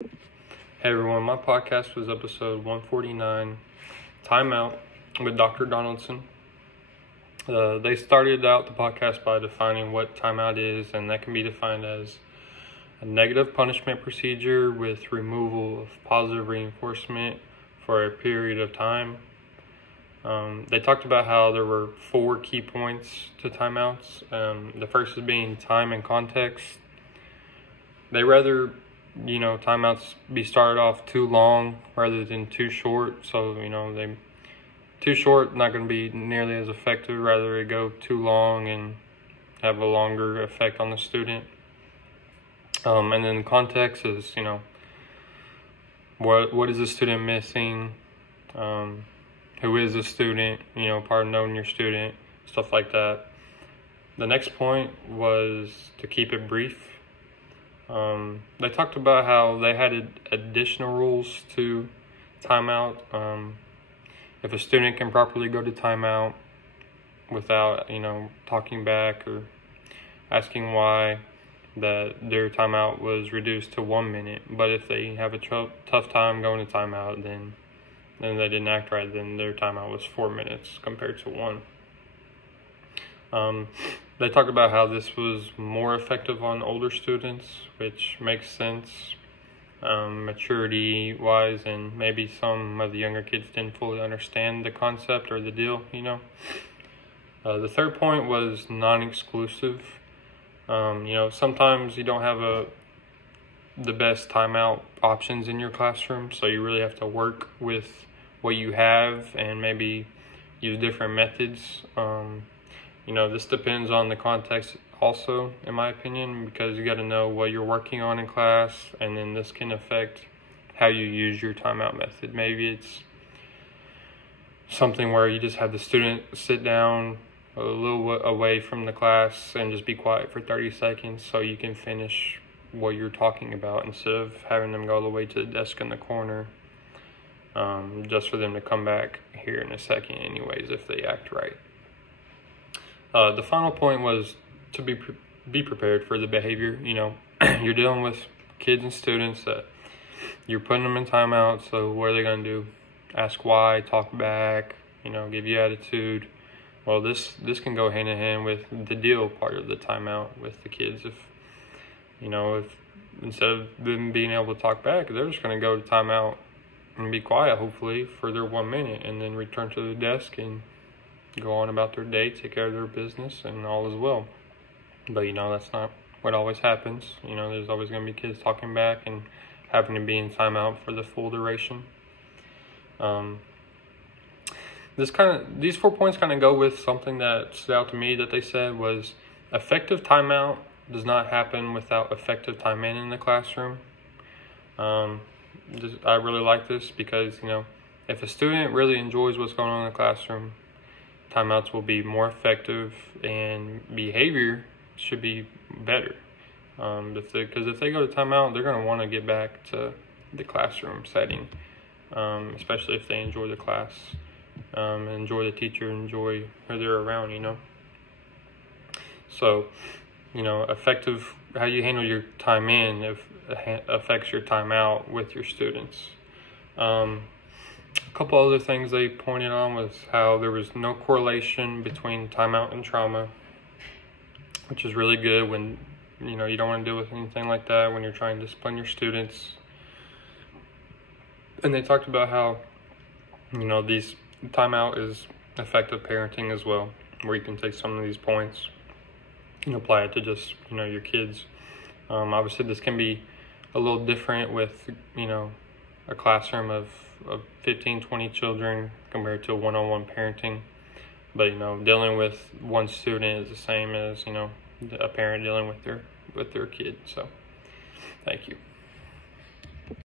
Hey everyone, my podcast was episode 149, Timeout with Dr. Donaldson. They started out the podcast by defining what timeout is, and that can be defined as a negative punishment procedure with removal of positive reinforcement for a period of time. They talked about how there were 4 key points to timeouts. The first is being time and context. They rather timeouts be started off too long rather than too short. So, they too short, not going to be nearly as effective. Rather it go too long and have a longer effect on the student. And then the context is, what is the student missing? Who is the student? Part of knowing your student, stuff like that. The next point was to keep it brief. They talked about how they had additional rules to timeout. If a student can properly go to timeout without, talking back or asking why, that their timeout was reduced to 1 minute. But if they have a tough time going to timeout, then they didn't act right, then their timeout was 4 minutes compared to 1. They talk about how this was more effective on older students, which makes sense, maturity-wise, and maybe some of the younger kids didn't fully understand the concept or the deal, The third point was non-exclusive. Sometimes you don't have the best timeout options in your classroom, so you really have to work with what you have and maybe use different methods. This depends on the context also, in my opinion, because you got to know what you're working on in class, and then this can affect how you use your timeout method. Maybe it's something where you just have the student sit down a little away from the class and just be quiet for 30 seconds so you can finish what you're talking about, instead of having them go all the way to the desk in the corner, just for them to come back here in a second anyways if they act right. The final point was to be prepared for the behavior. You're dealing with kids and students that you're putting them in timeout, so what are they going to do? Ask why, talk back, give you attitude. Well, this can go hand in hand with the deal part of the timeout with the kids. If instead of them being able to talk back, they're just going to go to timeout and be quiet, hopefully, for their 1 minute, and then return to the desk and go on about their day, take care of their business, and all is well. But that's not what always happens. There's always going to be kids talking back and having to be in timeout for the full duration. These 4 points kind of go with something that stood out to me that they said was effective timeout does not happen without effective time in the classroom. I really like this because, if a student really enjoys what's going on in the classroom, timeouts will be more effective and behavior should be better. Because if they go to timeout, they're going to want to get back to the classroom setting, especially if they enjoy the class, enjoy the teacher, enjoy who they're around, So, effective, how you handle your time in affects your time out with your students. A couple other things they pointed on was how there was no correlation between timeout and trauma, which is really good when you don't want to deal with anything like that when you're trying to discipline your students. And they talked about how these timeout is effective parenting as well, where you can take some of these points and apply it to just your kids. Obviously this can be a little different with a classroom of 15, 20 children compared to one-on-one parenting. But, dealing with one student is the same as, a parent dealing with their kid. So, thank you.